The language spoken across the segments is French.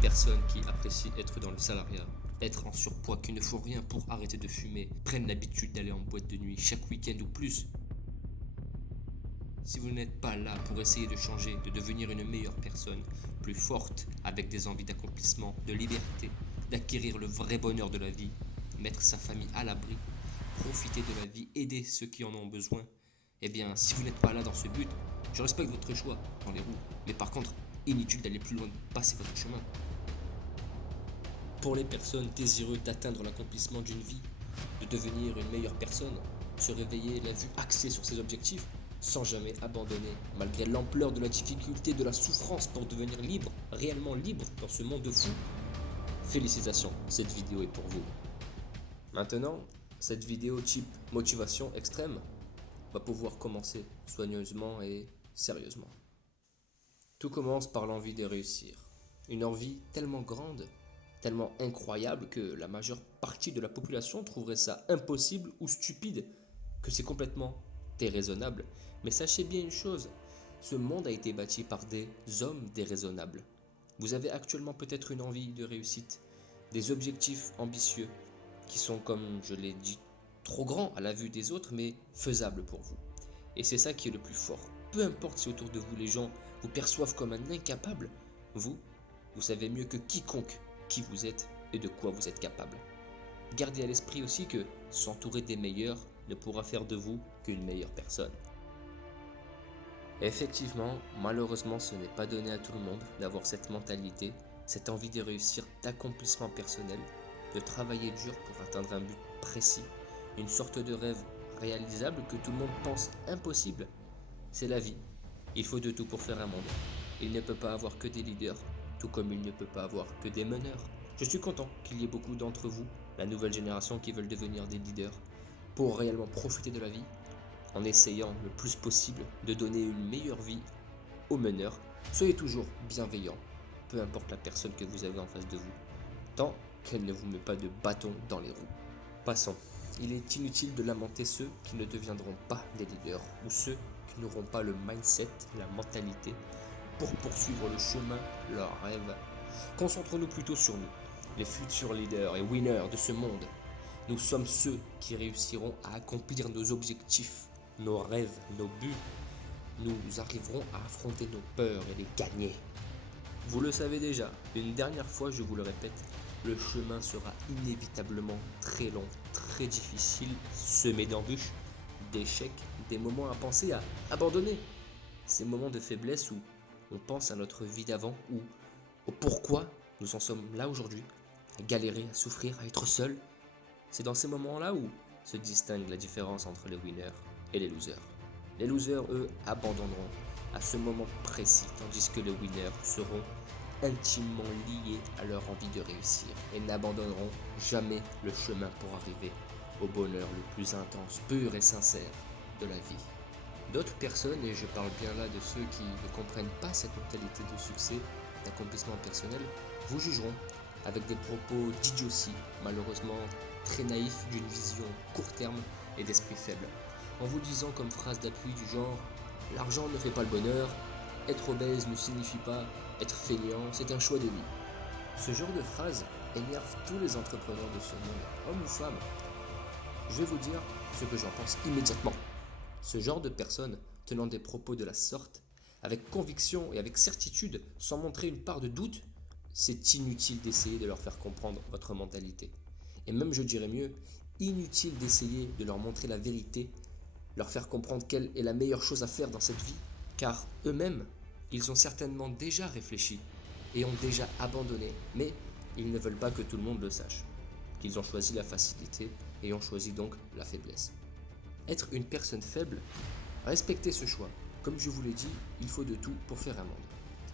personnes qui apprécient être dans le salariat, être en surpoids, qui ne font rien pour arrêter de fumer, prennent l'habitude d'aller en boîte de nuit chaque week-end ou plus. Si vous n'êtes pas là pour essayer de changer, de devenir une meilleure personne, plus forte, avec des envies d'accomplissement, de liberté, d'acquérir le vrai bonheur de la vie, mettre sa famille à l'abri, profiter de la vie, aider ceux qui en ont besoin, eh bien, si vous n'êtes pas là dans ce but, je respecte votre choix dans les roues, mais par contre, inutile d'aller plus loin, de passer votre chemin. Pour les personnes désireuses d'atteindre l'accomplissement d'une vie, de devenir une meilleure personne, se réveiller la vue axée sur ses objectifs, sans jamais abandonner, malgré l'ampleur de la difficulté, de la souffrance pour devenir libre, réellement libre dans ce monde de fou, félicitations, cette vidéo est pour vous. Maintenant, cette vidéo type motivation extrême va pouvoir commencer soigneusement et sérieusement. Tout commence par l'envie de réussir. Une envie tellement grande, tellement incroyable que la majeure partie de la population trouverait ça impossible ou stupide, que c'est complètement déraisonnable. Mais sachez bien une chose, ce monde a été bâti par des hommes déraisonnables. Vous avez actuellement peut-être une envie de réussite, des objectifs ambitieux, qui sont, comme je l'ai dit, trop grands à la vue des autres, mais faisables pour vous. Et c'est ça qui est le plus fort. Peu importe si autour de vous les gens vous perçoivent comme un incapable, vous savez mieux que quiconque qui vous êtes et de quoi vous êtes capable. Gardez à l'esprit aussi que s'entourer des meilleurs ne pourra faire de vous qu'une meilleure personne. Effectivement, malheureusement, ce n'est pas donné à tout le monde d'avoir cette mentalité, cette envie de réussir, d'accomplissement personnel, de travailler dur pour atteindre un but précis, une sorte de rêve réalisable que tout le monde pense impossible. C'est la vie. Il faut de tout pour faire un monde. Il ne peut pas avoir que des leaders, tout comme il ne peut pas avoir que des meneurs. Je suis content qu'il y ait beaucoup d'entre vous, la nouvelle génération, qui veulent devenir des leaders pour réellement profiter de la vie, en essayant le plus possible de donner une meilleure vie aux meneurs. Soyez toujours bienveillants, peu importe la personne que vous avez en face de vous, tant qu'elle ne vous met pas de bâton dans les roues. Passons. Il est inutile de lamenter ceux qui ne deviendront pas des leaders ou ceux qui n'auront pas le mindset, la mentalité pour poursuivre le chemin, leur rêve. Concentrons-nous plutôt sur nous, les futurs leaders et winners de ce monde. Nous sommes ceux qui réussiront à accomplir nos objectifs, nos rêves, nos buts. Nous arriverons à affronter nos peurs et les gagner. Vous le savez déjà, une dernière fois je vous le répète, le chemin sera inévitablement très long, très difficile, semé d'embûches, d'échecs, des moments à penser à abandonner. Ces moments de faiblesse où on pense à notre vie d'avant ou au pourquoi nous en sommes là aujourd'hui, à galérer, à souffrir, à être seul. C'est dans ces moments-là où se distingue la différence entre les winners et les losers. Les losers, eux, abandonneront à ce moment précis, tandis que les winners seront intimement liés à leur envie de réussir et n'abandonneront jamais le chemin pour arriver au bonheur le plus intense, pur et sincère de la vie. D'autres personnes, et je parle bien là de ceux qui ne comprennent pas cette mentalité de succès, d'accomplissement personnel, vous jugeront avec des propos d'idiotie, malheureusement très naïfs, d'une vision court terme et d'esprit faible, en vous disant comme phrase d'appui du genre « l'argent ne fait pas le bonheur »,« être obèse ne signifie pas être feignant, c'est un choix de vie ». Ce genre de phrase énerve tous les entrepreneurs de ce monde, hommes ou femmes. Je vais vous dire ce que j'en pense immédiatement. Ce genre de personnes tenant des propos de la sorte, avec conviction et avec certitude, sans montrer une part de doute, c'est inutile d'essayer de leur faire comprendre votre mentalité. Et même, je dirais mieux, inutile d'essayer de leur montrer la vérité, leur faire comprendre quelle est la meilleure chose à faire dans cette vie, car eux-mêmes, ils ont certainement déjà réfléchi et ont déjà abandonné, mais ils ne veulent pas que tout le monde le sache, qu'ils ont choisi la facilité et ont choisi donc la faiblesse. Être une personne faible, respectez ce choix. Comme je vous l'ai dit, il faut de tout pour faire un monde.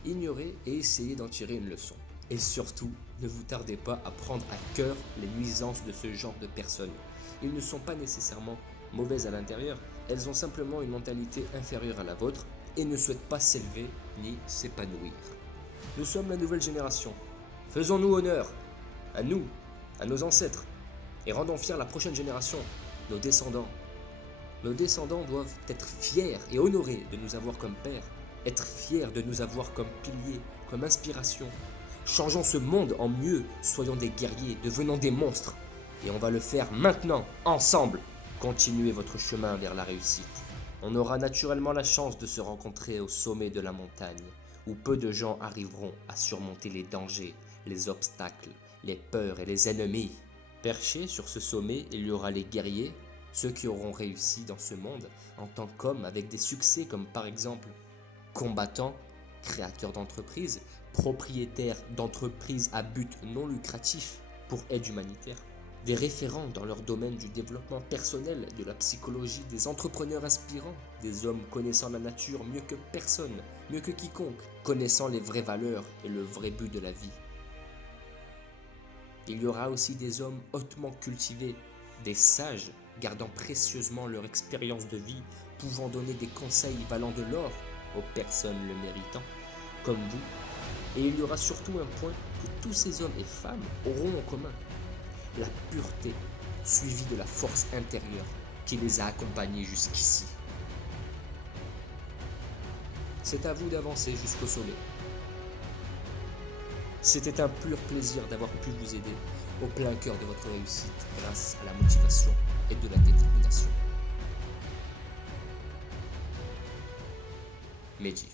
Ignorez et essayez d'en tirer une leçon. Et surtout, ne vous tardez pas à prendre à cœur les nuisances de ce genre de personnes. Ils ne sont pas nécessairement mauvaises à l'intérieur, elles ont simplement une mentalité inférieure à la vôtre et ne souhaitent pas s'élever ni s'épanouir. Nous sommes la nouvelle génération. Faisons-nous honneur à nous, à nos ancêtres, et rendons fiers la prochaine génération, nos descendants. Nos descendants doivent être fiers et honorés de nous avoir comme pères, être fiers de nous avoir comme piliers, comme inspiration, Changeons ce monde en mieux, soyons des guerriers, devenons des monstres. Et on va le faire maintenant, ensemble. Continuez votre chemin vers la réussite. On aura naturellement la chance de se rencontrer au sommet de la montagne, où peu de gens arriveront à surmonter les dangers, les obstacles, les peurs et les ennemis. Perchés sur ce sommet, il y aura les guerriers, ceux qui auront réussi dans ce monde en tant qu'hommes avec des succès comme par exemple combattants, créateurs d'entreprises, propriétaires d'entreprises à but non lucratif pour aide humanitaire, des référents dans leur domaine du développement personnel, de la psychologie, des entrepreneurs inspirants, des hommes connaissant la nature mieux que personne, mieux que quiconque, connaissant les vraies valeurs et le vrai but de la vie. Il y aura aussi des hommes hautement cultivés, des sages gardant précieusement leur expérience de vie, pouvant donner des conseils valant de l'or aux personnes le méritant, comme vous. Et il y aura surtout un point que tous ces hommes et femmes auront en commun: la pureté, suivie de la force intérieure qui les a accompagnés jusqu'ici. C'est à vous d'avancer jusqu'au sommet. C'était un pur plaisir d'avoir pu vous aider au plein cœur de votre réussite grâce à la motivation et de la détermination. Mehdi.